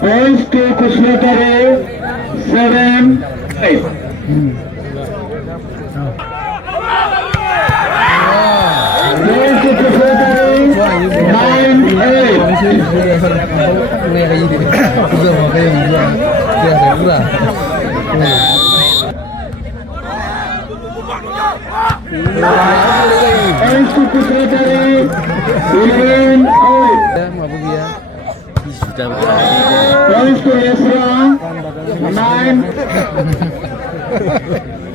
Points to Kusmatare 7-8. Points to Kusmatare 9-8. Points to Kusmatare 11-8. Points to Esra 9.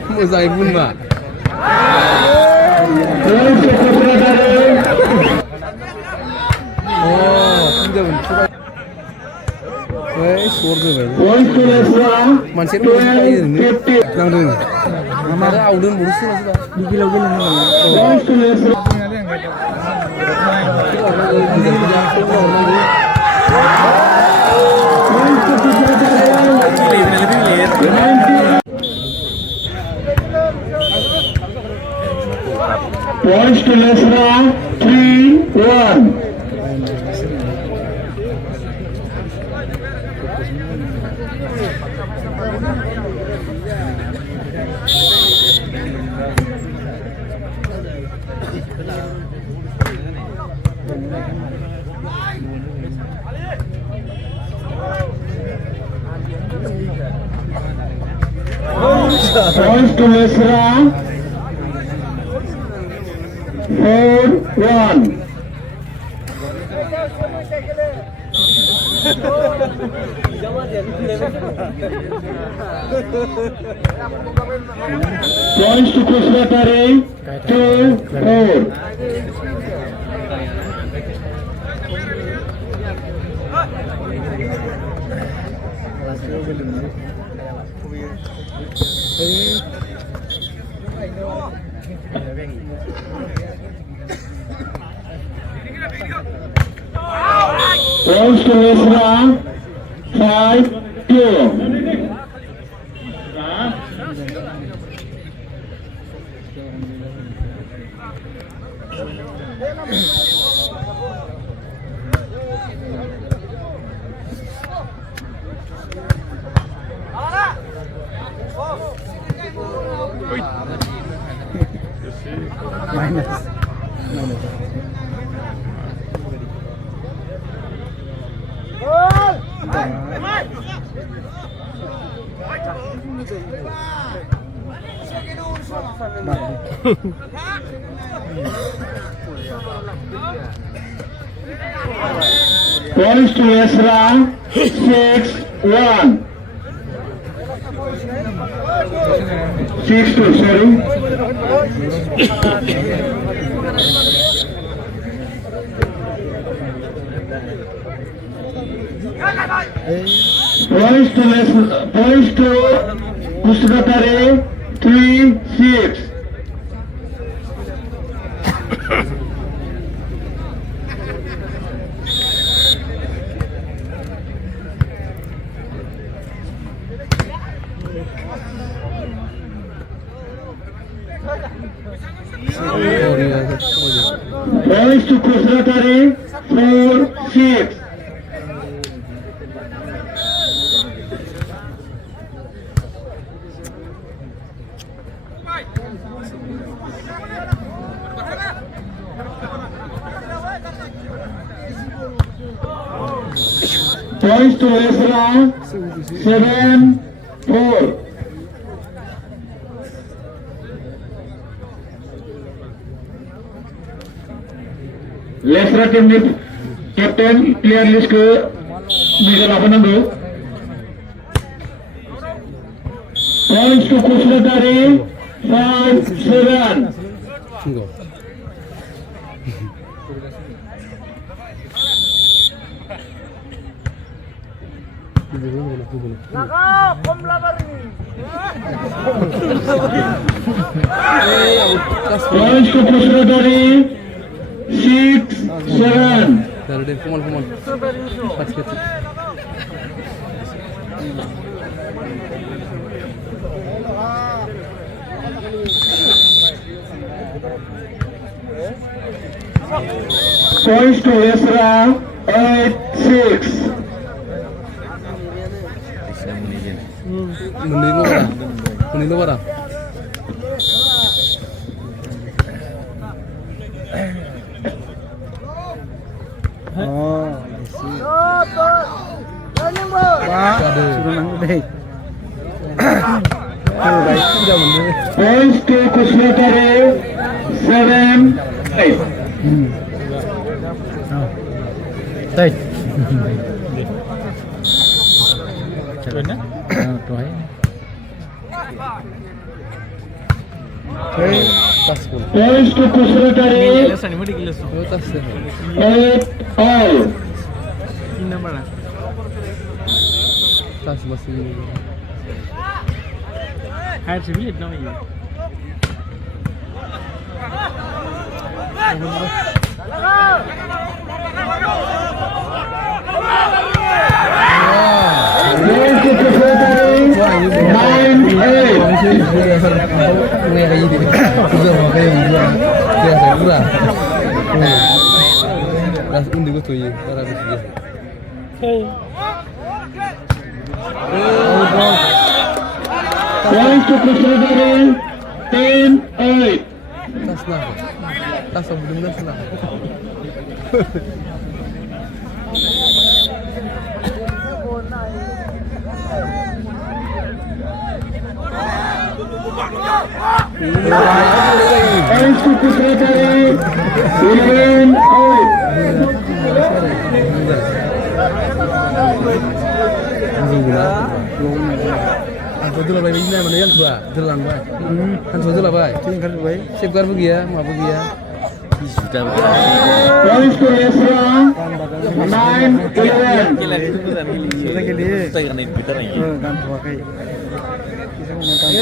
Mozaik pun mak. Points to Kusmatare. Oh, tidak pun. Suar tu baik. Points to Esra Manusia ni mesti kaya ni. 12-15. Terang tu. Ada audun burus tu masih tak. Points to Esra. Points to Kusmatare 19. Points to Esra 3-1. Points to Esra 4-1. Points to Kusmatare 2-4. Points to Esra 5-2. Points to Esra 6-1. 6-2, sorry. Points to Kusmatare 3-6. Points to Kusmatare 4-6. Points to Esra 7-4. Lesra tim ni captain player list ke meja 8 tu. Points to Kusmatare 5-7. Tunggu. Points to Kusmatare 6-7. Come on. Patch it. Points to Lesra 8-6. Menilo bara. Points to Kusratare 7-8. Đây. Tas pun. Points to Kusratare Oh, tas deh. 8-all. Tas masih. Points to Kusratare 9-8. Ini kayak gini. Udah mau kayak gini. Dia saya murah. Ras undi gue tuh ya, para bisnya. Points to Kusratare 10-8. Tas nah. Tas benar-benar senang. Points to Kusratare 11-8. Anh số là bài mình này mà lấy ăn thừa, thừa làm vậy. Anh số là bài. Chứ không phải xếp card với kia, mà với kia. Points to Lesra 9-11.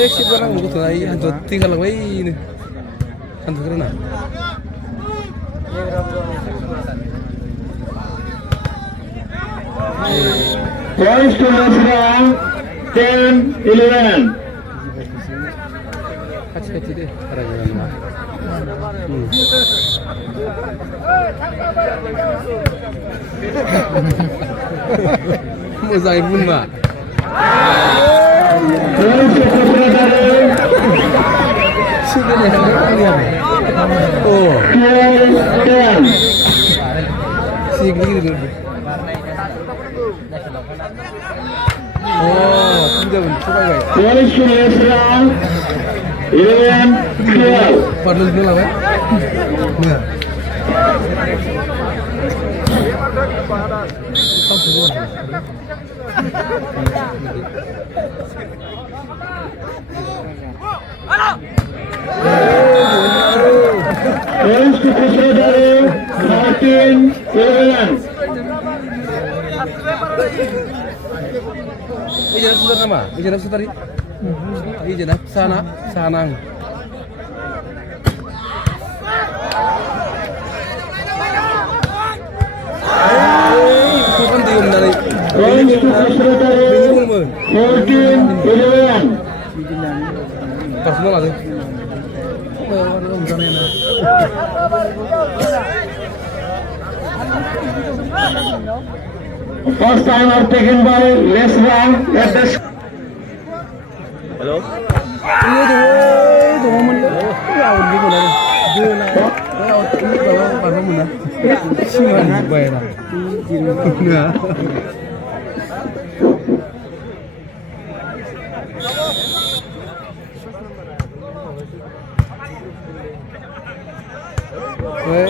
Xếp card làm một cái anh số tinggal lagi ini. Anh số cái nào? Points to Lesra 10-11. Kecil deh, ada jalan. Mau saya pun mbak. Points to Kusratare Sudah lihat. Oh, 12-10. sih gitu. Oh, sudah coba guys. Points to Lesra 11-12. Perlu dulu apa? Nah. Points to Kusratare 14-11. Ijan sudah nama? Ijan sudah tadi? Ijan sana, sanang. Bukan tium dari. Points to Kusratare 14-11. Pas semua lagi. First time are taken by Lesra at the Hello? Ini tuh momen ya udah gimana? Dia lah. Ini kalau baru mana? Siapa bayar? Nah.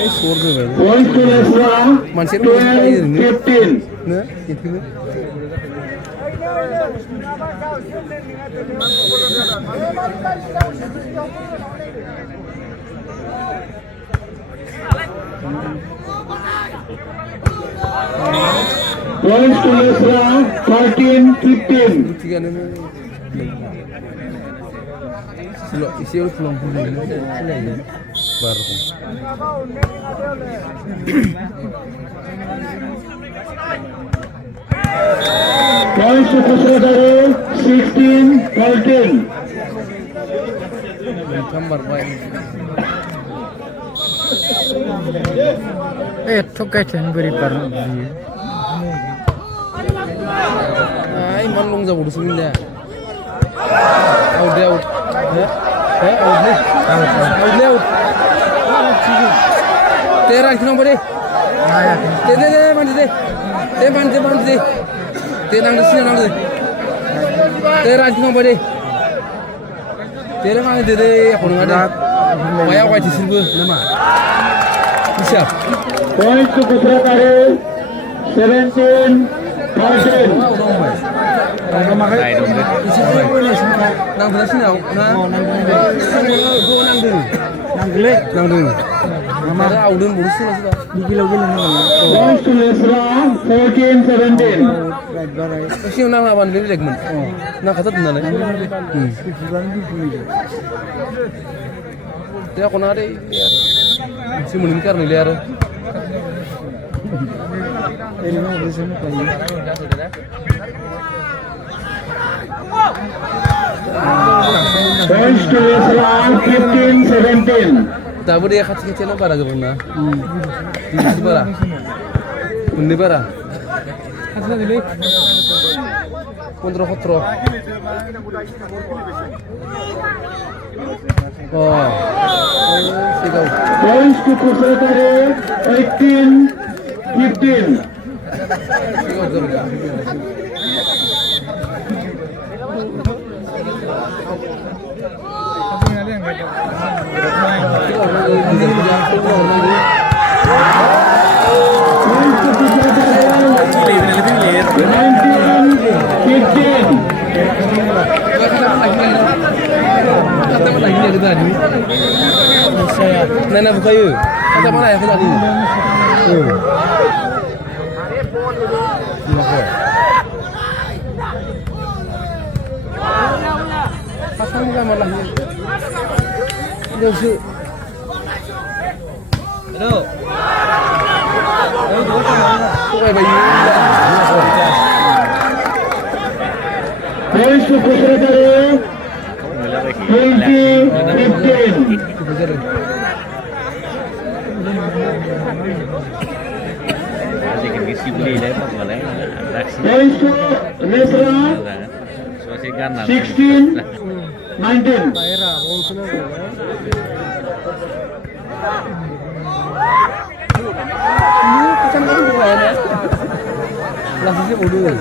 Skor tuh bayar. points to Lesra Mansir 12-15. Nah, itu nih. Points to Lesra 13-15. Tiga nih. Silo isi udah belum baru. Points to Kusratare 16-13. Gambar baik. एथ' गायथेन बोरै बारनो बियो इमान लं जाबावदोंसो गैला out दे out out तेरा खिनांबा दे दे बान्दो दे नांदो सिना नांदो तेरा खिनांबा दे तेरा मांदो दे एख' नङा दे मायाव गायथिसिनबो नामा हिसाब Points to Kusrakare, 17-13. नांदों सिनाव ना नांदों आरो आवदों बरु सोरबा सोरबा बिगिलाव गेलेनो Points to Lesra, 14-17. सिगां नाङाबानो बेलेगमोन नांखाथारदों नालाय दे एख' नङा दे एसे मोनैनि कारनैलाय आरो Points to Lesra, 15-17. दाबो दे खाथि खाथियानो बारा गोबां ना बिदिसो बारा मोननै बारा 15-17 सिगाव Points to Kusrakare, 18-15. Points to Kusrakare, 19-15. kata mana ini kita tadi? Nana buka yuk. Kata mana ya kita tadi? Pasang bukan malah ini. Jauh sih. Halo. Pakai bayi. Points to Kusrakare, 20-15. Points to Lesra, 16-19. Lasisnya bodoh.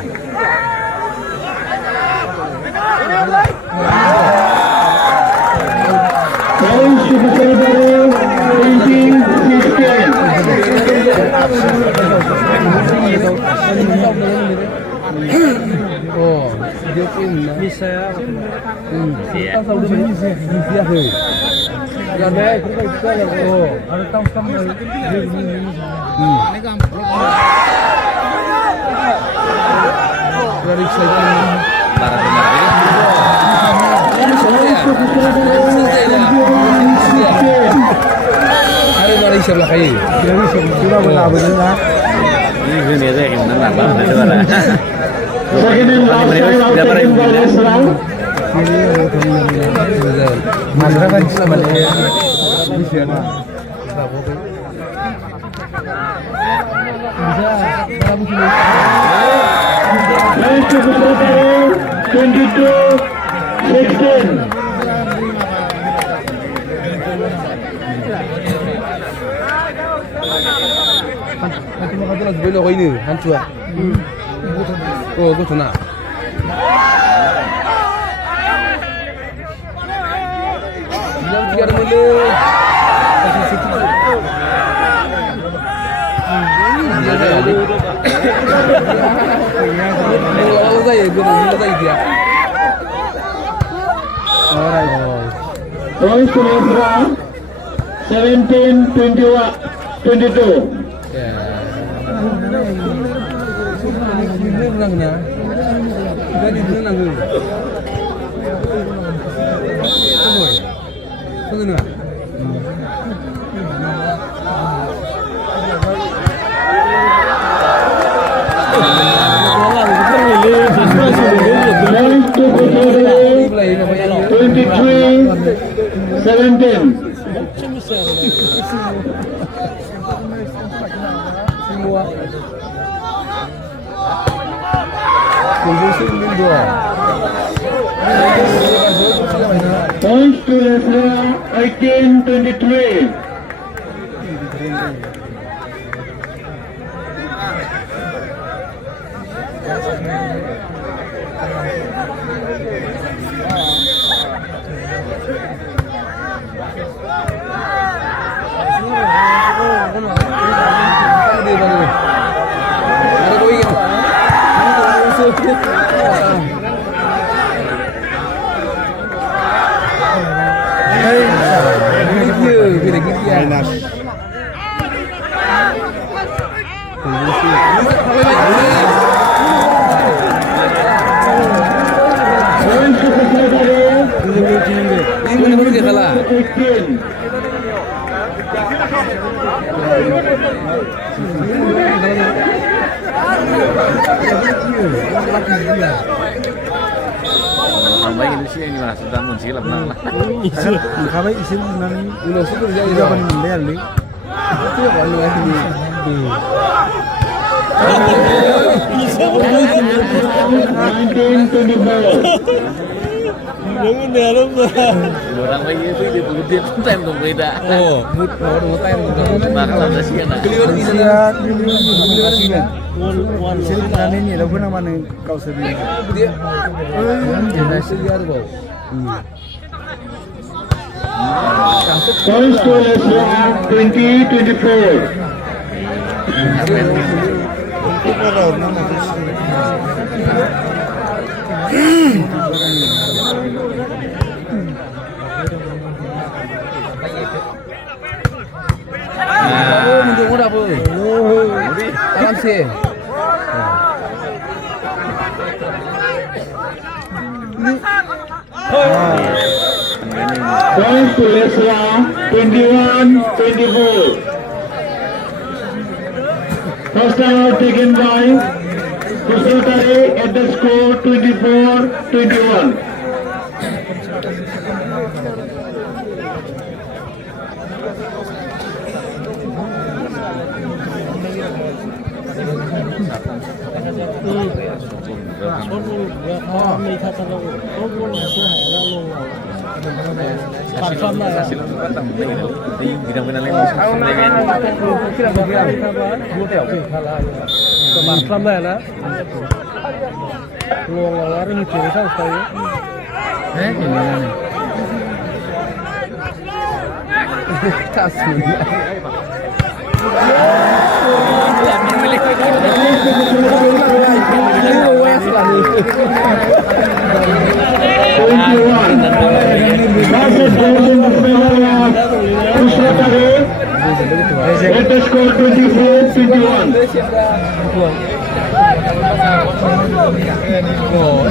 Points to Kusrakare, 20-16. Oh, dia pun bisa ya. Tahu udah bisa he. Ada kita ya. Oh, ada tahu sama ini. Ini kan. Dari saya barat hari mari sebelah kiri. Dari sebelah belah belah. Ini ni ada yang nak apa ada mana. Second and last time out taken by Lesra. Madrakan sama dia. Points to Kusrakare, 22-16. Nanti mau kata lagi belok ini, hancur. Oh, gue kena. Yang tiga dulu. Kasih sikit. Dia ada. Kalau saya, gue dia. Alright. Points to Lesra, 17-22. Menangnya, jadi menang dulu. Tunggu nggak? Points to Kusrakare, 23-17. semua. Solusi dua. Points to Lesra 18-23. Points to Ini benar-benar dia kalah. 18. Tambah Indonesia ini lah sudah mensilap nang lah. Kami isi nang Ulo super jadi juga kan mendel nih. Itu yang paling lagi. 19-24. Orang bayi itu di dia time dong beda. Oh, mood mau time tuh. Bakal ada sih kan. Clear di sana. Clear di sana. Sini kan ini lo pun mana kau sendiri. Dia. Jelas liar kau. Points to Lesra 20-24. Oh, mundur mudah boy. Tangan sih. Points to Lesra 21-24. First out taken by Kusutare at the score 24-21. Hasil itu kan tambah ini tidak benar lagi dengan Kira kira dua teo ke kalah. Teman sama ya lah. Luang luar ini kiri sana sekali. Gimana nih? Kasih. At the score 24-21. Oh.